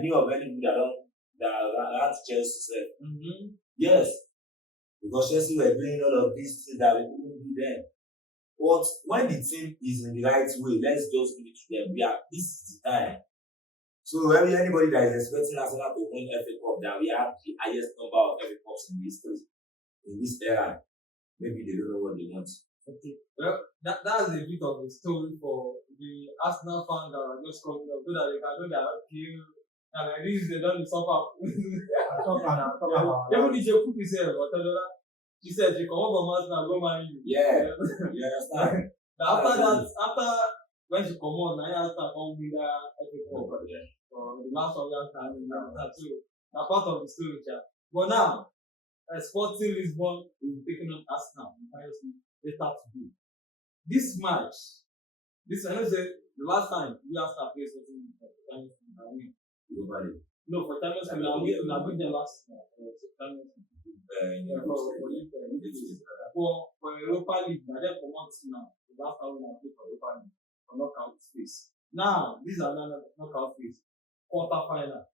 knew of any people that had Chelsea said. Yes, because Chelsea were doing all of these things that we couldn't do then. But when the team is in the right way, let's just give it to them. This is the time. So anybody that is expecting Arsenal to win FA Cup, that we have the highest number of FA Cups in history in this era, maybe they don't know what they want. Okay. Well, that's a bit of a story for the Arsenal fans that are just coming up so that they can know that okay, and at least they don't suffer. Even if you cook yourself, she said she come up from Arsenal go Man U. Yeah, you understand? after when she come on, now Arsenal come win that FA Cup. The last of that time, so that's part of the story, but now, Sporting Lisbon is taking on Arsenal. They start to do this match. I know say the last time we Arsenal played Sporting Lisbon, win. No, for Champions League, we have been the last time. For Europa League, they are for months now. The last time we have played for Europa League for knockout phase. Now, these are not knockout phase. Quarter final.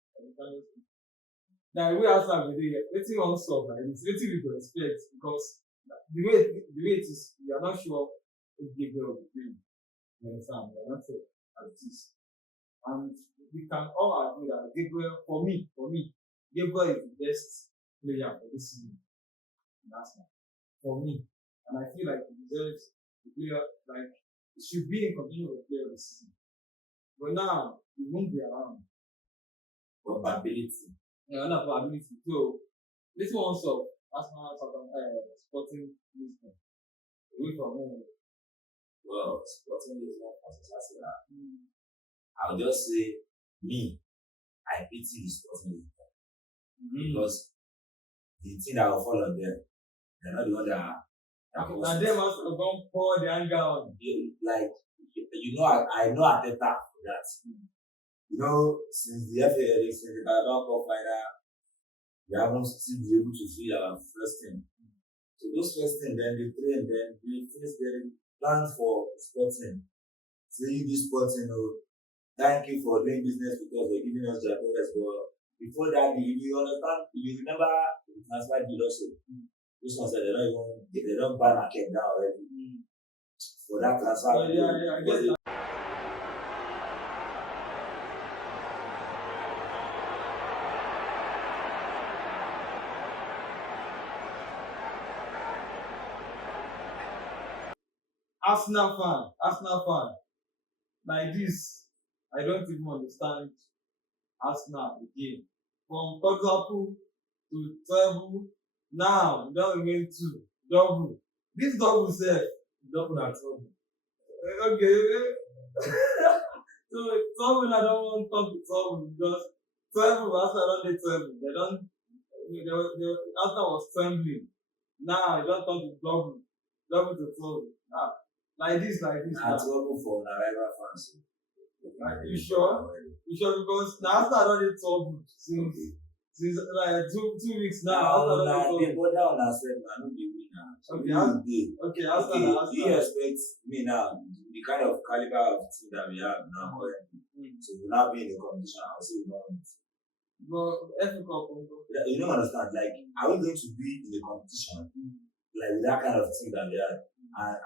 Now, we Arsenal will do it. Let's see one stop. It's letting we can expect because the way it is, we are not sure if Gabriel will be playing. You understand? We are not sure as it is. And we can all agree that Gabriel, for me, Gabriel is the best player for this season. That's not for me. And I feel like he deserves the player, like, he should be in condition of the player this season. But now, he won't be around. Probability. Yeah, not probability. So, this one also, Arsenal Sporting Lisbon. Away from home. Well, Sporting Lisbon versus Arsenal. I'll just say, I pity the Sporting Lisbon. Because the thing that will follow them, they're not the one that and they must have gone pour the anger on. Like, I know Arteta for that. Since the Carabao Cup final, we haven't still been able to feel our first team. So those first team, then they train, then they face their plans for Sporting. So you do Sporting, thank you for doing business with us, for giving us their progress. But before that, you understand, you remember the transfer deal also. This one said they don't buy market now already. For that transfer. I guess that. Arsenal fan. Like this, I don't even understand Arsenal again. From quadruple to treble, now we don't remain two. Double. This double self, double and trouble. Okay. So trouble I don't want to talk to trouble because treble Arsenal don't treble. Arsenal was trembling. Now you don't talk to double to trouble. Now. Like this. And trouble for Nareva fans. You sure? Because now after I don't trouble since like 2 weeks now. They bother on ourselves and not the winner. Okay. After do you expect me now, the kind of caliber of team that we have now, so we'll not be in the competition? I'll say we don't want it. But FA Cup, you don't understand. Like, are we going to be in the competition like with that kind of team that we have? And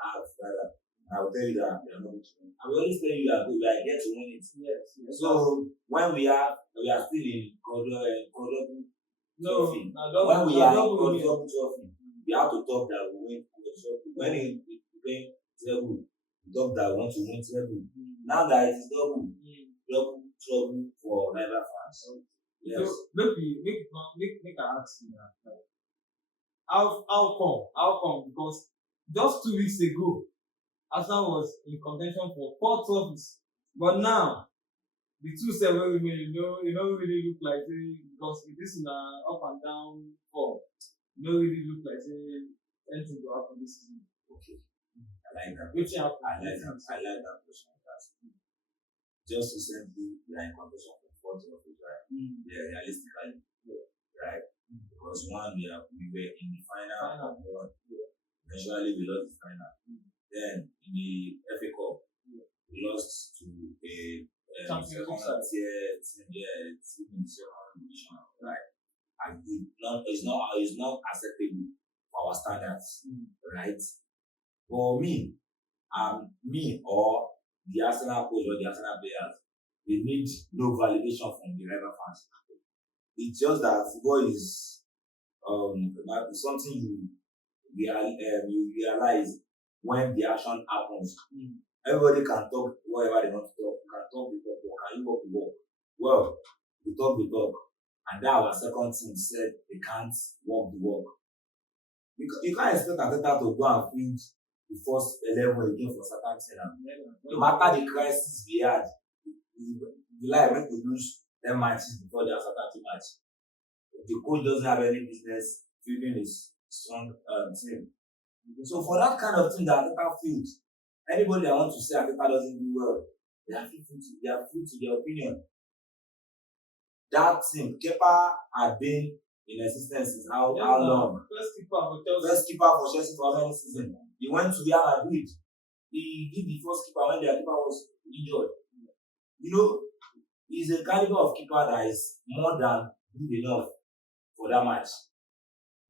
I will tell you that we are not going to win. I will always tell you that we are here to win it. Yes. So when we are still in Kodo trophy. When we are in Kodo trophy, we have to talk that we win Kodo trophy. When we win treble, we talk that we want to win treble. Now that it is double trouble for rival fans. Yes. So make I ask you that. How come? Because just 2 weeks ago, Arsenal was in contention for 4 trophies, but now the 2-7 remain. You don't really look like because this is an up and down form. You don't really look like anything will happen this season. Okay, I like that. Which happened? I like that question. Just recently, we are in contention for 4 trophies, right? Yeah, realistically, right? Because one, we were in the final. Eventually, we lost the final. Then in the FA Cup, we lost to a second tier team in in the second division, right? And it's not acceptable for our standards, right? For me or the Arsenal coach or the Arsenal players, they need no validation from the rival fans. It's just that football is something you realize when the action happens. Everybody can talk whatever they want to talk. You can talk the talk, or can you walk the walk? Well, we talk the talk, and that our second team said they can't walk the walk. You can't expect Ateta to go and field the first 11 again for Southampton. No matter the crisis we had, we like when we lose 10 matches before the Southampton match. The coach doesn't have any business fielding his strong team. So for that kind of thing that Ateta feels, anybody that wants to say Ateta doesn't do well, they are free to their opinion. That team, Kepa had been in existence since how long? First keeper for Chelsea for how many seasons? He went to Real Madrid. He did the first keeper when their keeper was injured. You know, he's a caliber of keeper that is more than good enough for that match.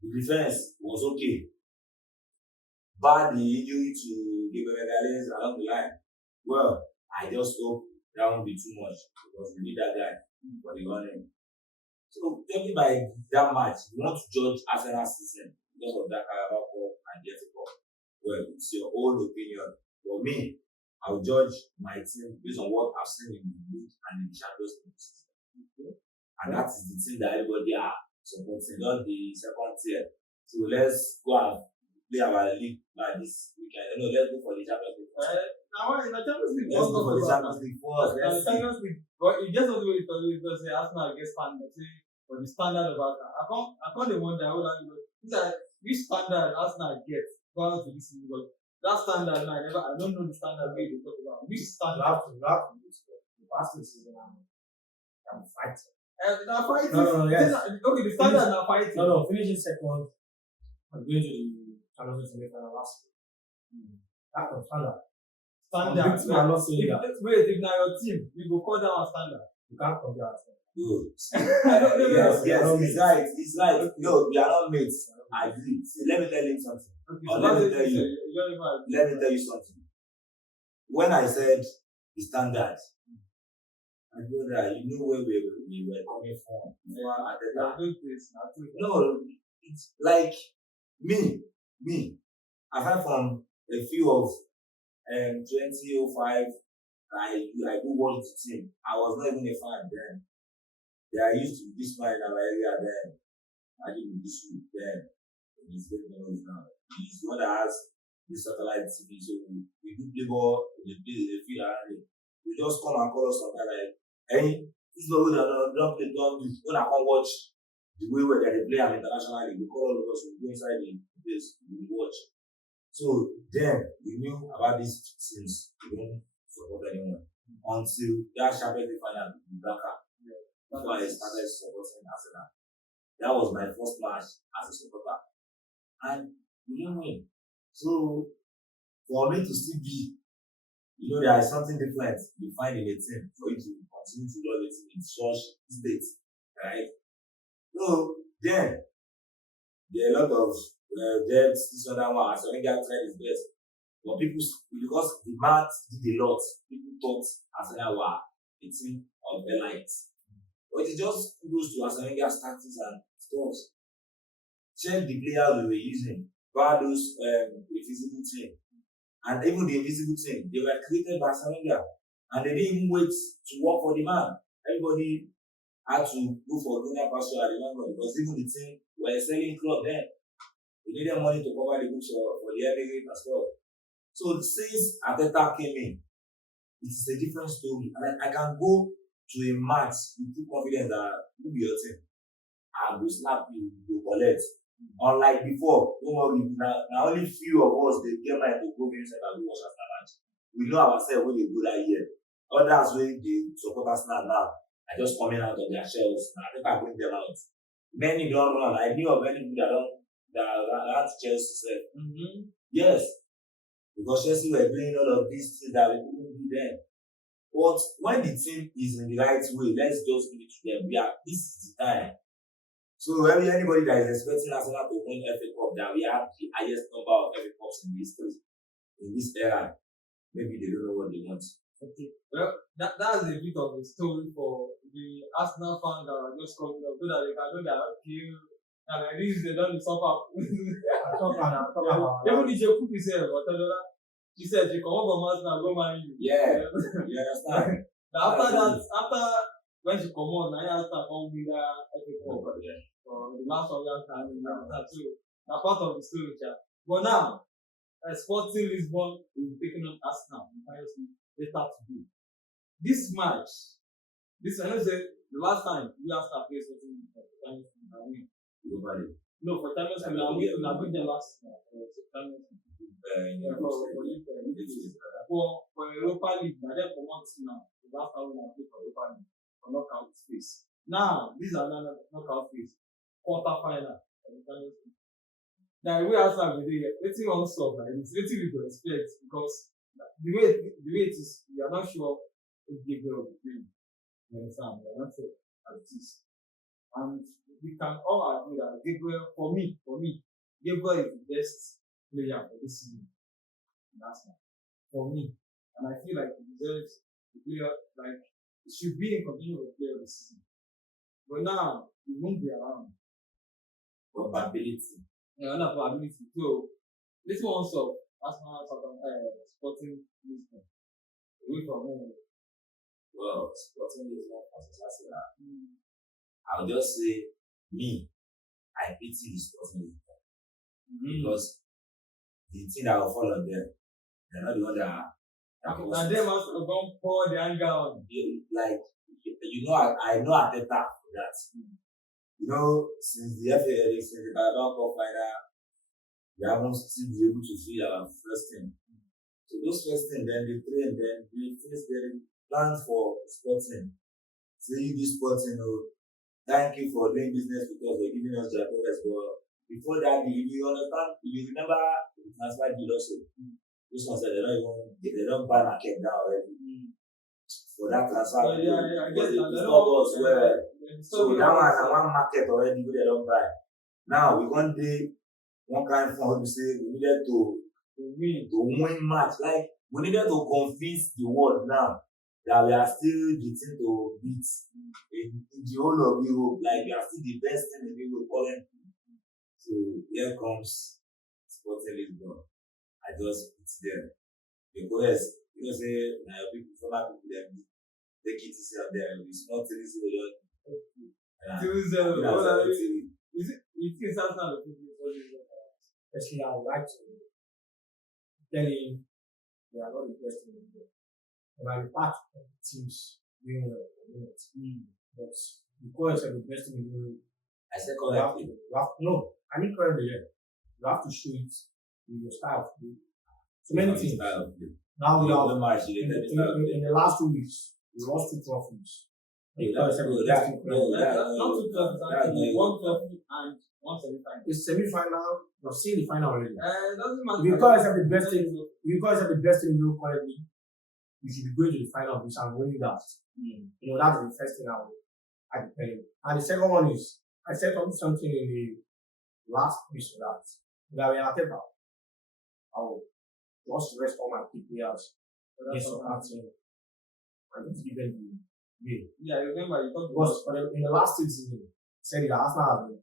The defense was okay. Bad the injury to Gabriel Magalhaes along the line. Well, I just hope that won't be too much because we need that guy for the running. So, definitely by that match, you want to judge Arsenal's season because of that Carabao Cup and the FA Cup. Well, it's your own opinion. For me, I will judge my team based on what I've seen in the league and in the Champions League season. And that is the team that everybody are supporting, not the second tier. So let's go and play our league by this weekend. Let's go for the Champions League. The Champions League. Let's go for the Champions League first. The Champions League. But it just not the way it say Arsenal against standard. For the standard of Arsenal. I can't wonder which standard Arsenal gets going to this season. That standard, I don't know the standard way they talk about. Which standard? You have to the past season. I'm fighting. Now fighting. No, yes. Okay, the standard now fighting. No, finishing second. I'm going to the Champions League final last week. That's the standard. Standard. I'm not saying that. Wait, if now your team, we go call down a standard. You can't compare us. Good. Yes, it's right. No, we are not mates. I agree. See, let me tell you something. Let me tell you something. When I said the standard, I know that you know where we were coming from. No, it's like me. Apart from a few of 2005, I do watch the team. I was not even a fan then. There used to be this man in our area then. I didn't this week then. He's getting now. He's the one that has the satellite TV. So we do play ball, we feel around it. We just come and call us something like, hey, this is what we don't play, when I come watch the way where they play internationally, we call all of us, we go inside the place, we watch. So then we knew about these teams. We don't support anyone until that Champions League final with Blanca. That's why I started supporting Arsenal. That was my first match as a supporter. And we didn't win. So for me to still be, there is something different you find in a team for you to continue to love it in such state, right? So then there are a lot of debts, this other one, so I tried his best. But because the man did a lot, people thought Arsenal were a team of elites. But it just goes to Arsenal tactics and stuff. Check the players we were using, by those invisible team. And even the invisible team, they were created by Arsenal, and they didn't even wait to work for the man. Everybody had to go for greener pasture at the moment because even the team were selling club then. They needed money to cover the books for the heavyweight as well. So since Ateta came in, it is a different story. And I can go to a match with full confidence that you be your team. I will slap you, you collect. Unlike before, don't worry, now only few of us they get right to go inside and watch after match. We know ourselves when they go that year. Others when they support us now, are just coming out of their shells. I think I bring them out. Many don't run. I knew of many people that Chelsea said. Yes. Because Chelsea were doing all of these things that we couldn't do then. But when the team is in the right way, let's just give it to them. This is the time. So anybody that is expecting Arsenal to win FA Cup, that we have the highest number of FA Cups in history in this era, maybe they don't know what they want. Okay. Well, that's a bit of a story for the Arsenal fans that are just coming up so that they can know that okay, and at least they don't suffer. Even if you put yourself, but she said she come up from Arsenal, go Man U. Yeah, you understand? After when she come on, now Arsenal come win that FA Cup. Yeah. For the last one time in that too. That's part of the story, chat. But now, Sporting Lisbon is taking on Arsenal in Paris later today. This match, I know say the last time we Arsenal played Sporting Lisbon, win. No, for Champions League, we win them last year. For Europa League, now they're for months now. The last time we played for Europa League for knockout phase. Now, these are not knockout phase. Quarter final. Now we Arsenal will do it. Let's see one stop like this. Let's see we go expect because the way it is, we are not sure if Gabriel will be playing. You understand? We are not sure as it is. And we can all agree that Gabriel, for me, Gabriel is the best player for this season in Arsenal. For me. And I feel like he deserves the player, like he should be in contention of the player of the season. But now he won't be around. Probability. Yeah, not probability. So this one also Arsenal Sporting Lisbon. Away from home. Well, Sporting Lisbon versus Arsenal. I'll just say I pity the Sporting Lisbon. Because the team that will fall on them, they're not the one that and they must have gone pour the anger on. Like I know Ateta for that. Since the Carabao Cup final, we haven't still been able to see our first team. So those first team, then they train, then they face their plans for Sporting. Say this Sporting, thank you for doing business with us, for giving us their progress. But before that, if you understand, if you remember the transfer deal also, this one said they don't buy market now already. For that transfer deal, because they stop us well. So that one market already we don't buy. Now we one day one kind of fun we say we needed to win match. Like we needed to convince the world now that we are still the team to beat in the whole of Europe. Like we are still the best team in Europe currently. So here comes Sporting Lisbon. I just put them because say former people them take it easy on them. It's not easy to do. Is it? You think that's not the Actually, I would like to tell him they are not the best in the world. And I'm part of the teams doing well at the moment. But because they're the best in the world, I said correctly. No, I mean correctly, yeah. You have to show it with your style of play. So many things. Now we have in the last 2 weeks, we lost 2 trophies. Not 2 trophies, actually. 1 trophy and 1 semi-final. It's semi-final. We've seen the final already. It doesn't matter. If you guys have the best team, in Europe currently, you should be going to the final of this and winning that. That's the first thing I can tell you. And the second one is, I said something in the last episode that we are Ateta. I will just rest all my key players against our team and just give them the game. Yeah, I remember you talked about in the last season, said that Arsenal has been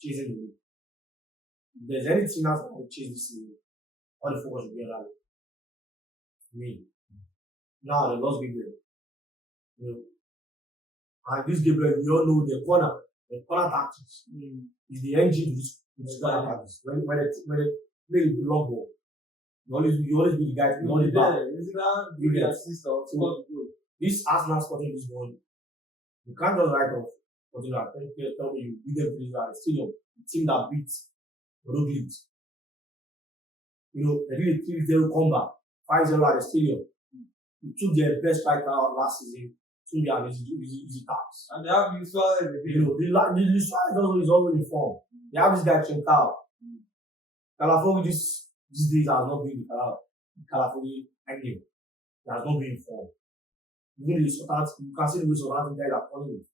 chasing the league. If there's any team that will chase this season, all the focus will be on that. Now they lost Gabriel. And this Gabriel, we all know the corner tactics is the engine to this corner tactics. When they play the long ball, you always be the guy to the back. You get assist or score the goal. This Arsenal Sporting this one, you can't just write off something like tell me you beat them to the stadium, the team that beats Roglic. They did a 3-0 comeback, 5-0 at the stadium. You took their best striker out last season, took their easy taps. And they have UCL in the video. The UCL is always in form. They have this guy Trincao. Calafogi these days has not been the Calafogi again. He has not been in form. Even the Southampton, you can see the way Southampton guys are calling it.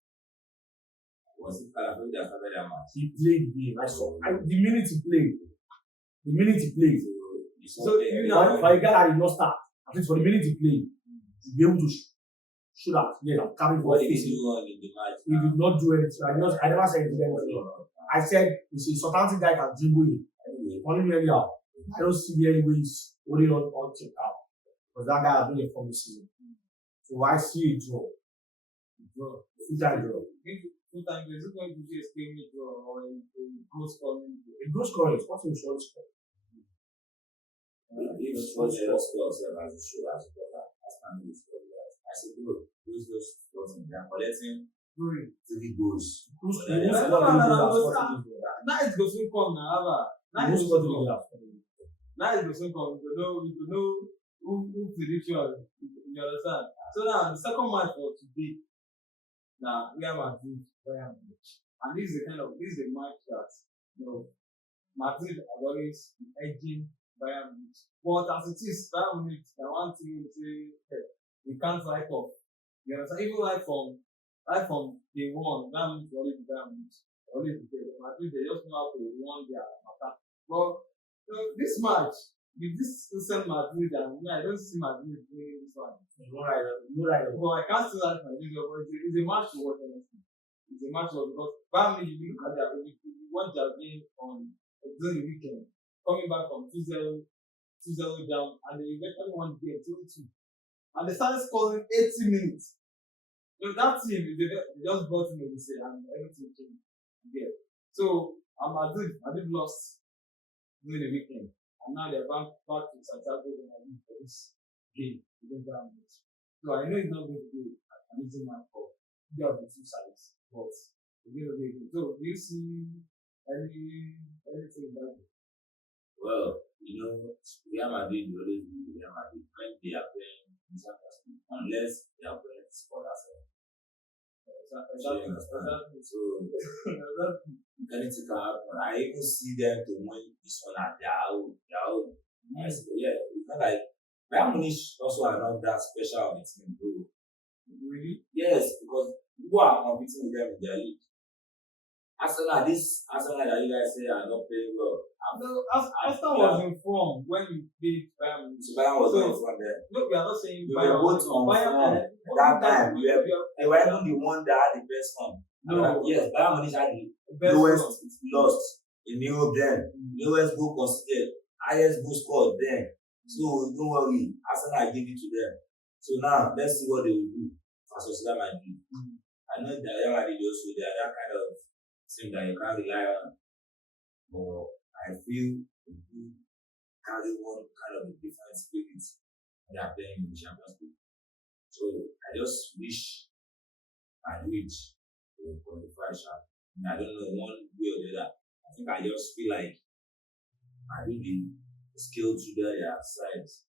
Was it Calabria that started that match? He played the game. The minute he played, So you for a guy that did not start, at least for the minute he played, to be able to show that, yes, I'm coming for what did this. he do in the match? He did not do anything. I never said anything. I said, you see, Southampton guy can dribble in. Only me anyhow. I don't see any ways holding on to out. Because that guy has been a form this season. So I see a draw. Full-time draw. Full-time draw. Is it going to be a scrimmage draw or a goal scoring? A goal scoring is what you should score. If what the score as a show as I said, bro, those scores and they're collecting 3 goals. Now it's going to come now. Now it's going to come. We know who prediction. You understand? So now the second match for today. Now Real Madrid, Bayern Munich, and this is the match that Madrid are always edging Bayern Munich. But as it is, Bayern Munich, the one thing we say, we can't write off. You understand? Even right from day one, Bayern Munich always be Bayern Munich. Always be there. Madrid, they just know how to run their attack. But this match, with this recent Madrid, I don't see Madrid doing this one. No right. But I can't say that Madrid, but it's a match to watch, honestly. It's a match to watch because Bayern Munich, you look at their what they are doing during the weekend, coming back from 2-0 down, and they eventually won the game 2-2. And they started scoring 80 minutes. That team, they just got in and everything came there. So, Madrid lost during the weekend. And now they're back to Santiago for this game against Bayern Munich. So I know it's not going to be an easy match for either of the two sides, but it's going to be good. So do you see anything like that? Well, Real Madrid will always be Real Madrid when they are playing in Champions League, unless they are playing sport as well. Exactly. So anything can happen. I even see them to win this one at their own. I say, yeah, it's not like Bayern Munich also are not that special of a team, bro. Really? Yes, because who are competing with them in their league? Arsenal that you guys say are not playing well. Arsenal was informed when we played Bayern Munich. So Bayern was not informed there. No, we are not saying We Bayern. were both on form. That time, they were even the one that had the best form. No. Yes, Bayern Munich had the Best lowest one. lost in Europe then. Lowest goal conceded. Highest goal scored then. So don't worry, Arsenal give it to them. So now let's see what they will do for Real Madrid. I know that Real Madrid also they are that kind of team that you can't rely on. But I feel they do carry one kind of a different spirit when they are playing in the Champions League. So I just wish Madrid will qualify sharp. I don't know one way or the other. I think I just feel like Madrid the skill to their sides.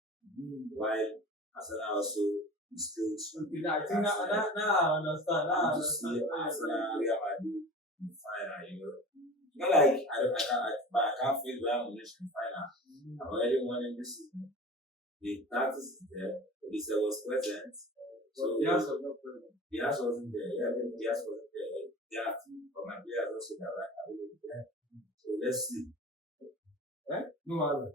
While Arsenal also is still to I think now I understand. Arsenal, Real Madrid in the final, Not like I can't face Bayern Munich in the final. I've already won in this season. The practice is there, the Odisa was present. So Diaz was not present. Diaz wasn't there. Yeah, Diaz wasn't there. There are two from my players also that were there. So let's see. No matter.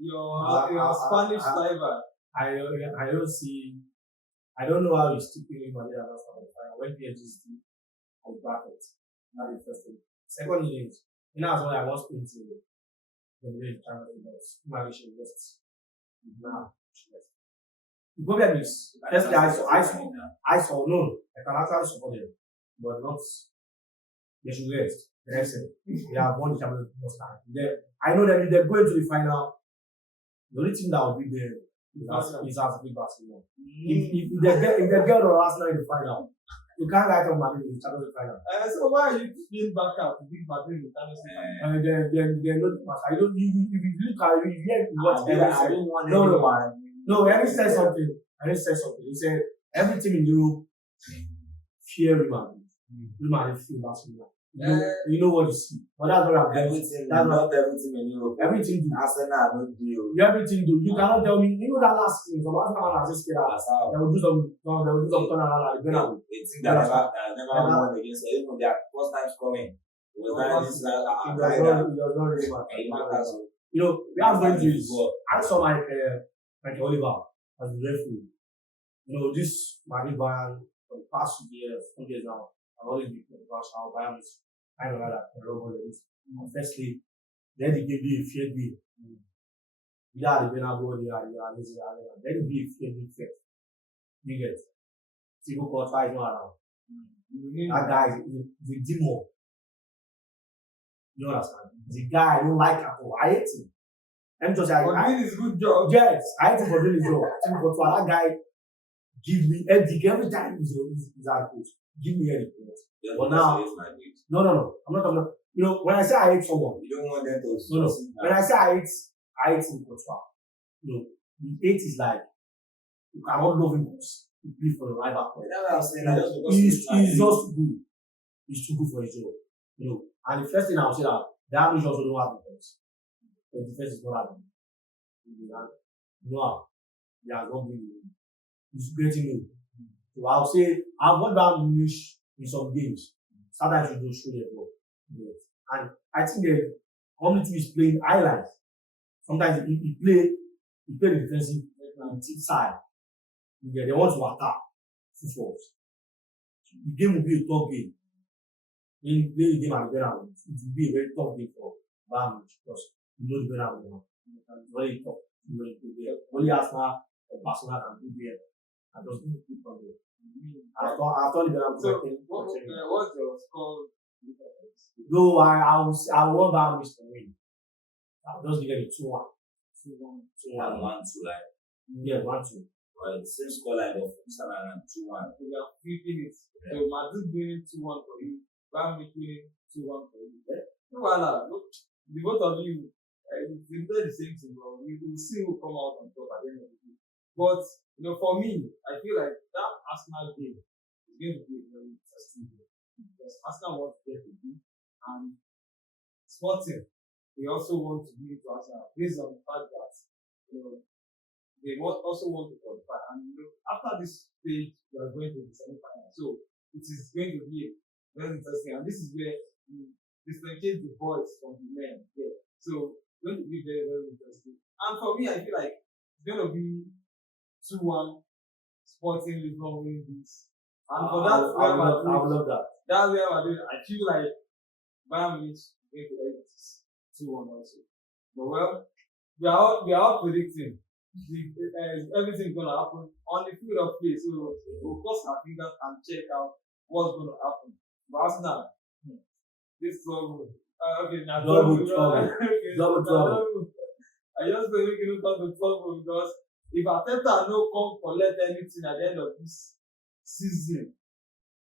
Your Spanish flavor. I don't know how he's still playing Madrid as a final when PSG is on bracket. That's the first thing. Second is, as well I was playing to the Madrid Champions League, should rest. Now, the problem is, firstly, I saw no, I can actually support them, but not. They should rest. They have won the Champions League most time. I know that if they go into the final, the only team that will be there is Arsenal. If they get on Arsenal in the final, you can't write on Madrid in the Champions League final. So why are you being back out to beat Madrid in the Champions League final? They're not pass. I don't. If you look at it, you hear what Eric said. No, Eric said something. He said every team in Europe fear Real Madrid. Real Madrid fear Barcelona. You know what you see. But that's what I'm doing. Everything, That's not everything in Europe. Everything do. Arsenal, no deal. Everything do. You cannot tell me. You know that last thing from Arsenal has just said that they will do some turnaround like Bernardo. It's that never won against even their first time coming. It was like this. It does not really matter. You know, we have going to this. I saw my Oliver as the referee. You know, this Madrid Bayern for the past 2 years, 2 years now, I've always been controversial. Bayern is kind of like that. Firstly, let the game be a fair game. Yeah, the Bernardo, let it be a fair game first. You get Tigo Costa is not around. That guy is a demon. You understand? The guy I don't like at all. I hate him. I'm just like, I did his good job. Yes, I hate him for doing his job. Tigo Costa, that guy give me every time he's out coach. Give me anything. But now, no. I'm not talking about, you know, when I say I hate someone, you don't want them to. No. When I say I hate him Costa. You know, the hate is like, you cannot love him because he plays for the rival club. He's just good. He's too good for his job. You know, and the first thing I'll say that Damage also don't have defense. The defense is not having. No, he has not been. He's getting low. So I'll say I've watched Bayern Munich in some games. Sometimes you don't show the ball. Yes. And I think the community is playing highlights. Sometimes he play the defensive team side. They want to attack full force. The game will be a tough game. When you play the game at the Bayern, it will be a very tough game for Bayern because you know the Bayern now. It's very tough. Only Arsenal or Barcelona can do there. I just need to keep on there. After the Bayern, so what's your score? No, I want Bayern to win. I'll just give it 2-1. 1-2, like. Yeah, 1-2. Right, same score line of Arsenal and 2-1. So we are 3 minutes. So Madrid winning 2-1 for you. Bayern winning 2-1 for you. No, look, the both of you, we play the same thing, but we will see who come out on top at the end of the day. But you know, for me, I feel like that Arsenal game is going to be a very interesting game because Arsenal want to get the game, and Sporting, they also want to be to Arsenal based on the fact that you know they also want to qualify. And you know, after this stage, we are going to the semi-final, so it is going to be very interesting. And this is where you differentiate the boys from the men. Yeah. So it's going to be very, very interesting. And for me, I feel like it's going to be 2-1 Sporting Lisbon winning this. And for that, I love that. That's where I feel like Bayern Munich is going to end this 2-1 also. But well, we are all predicting everything's going to happen on the field of play. So we'll cross our fingers and check out what's going to happen. But Arsenal, this trouble. Okay, now Double trouble. Double trouble. I just don't make it come to trouble because if Arteta no come collect anything at the end of this season,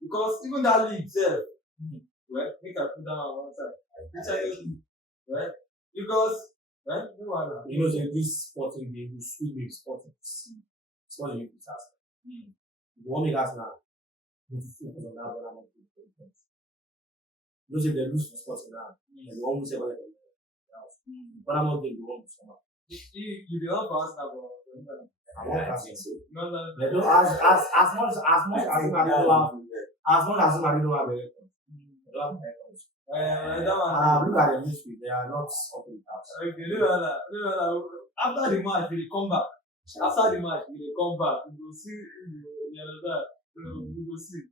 because even that league itself, right? Make I put down on one side. Right? Because you know, this Sporting game will sweep me Sporting to see. Sporting game is Arsenal. If you want me Arsenal, you focus on that, but I'm not going to do. You know, if they lose for Sporting now, they won't say what they're doing. But I'm not going to wrong somehow. You don't for Arsenal, but I want Arsenal. no. They don't as much as Arsenal don't have as much as Arsenal don't have a record. They don't have a record. Look at them this week. They are not up in the house. Okay, after the match, we come back. After the match, we come back. We will see. You understand? We will see.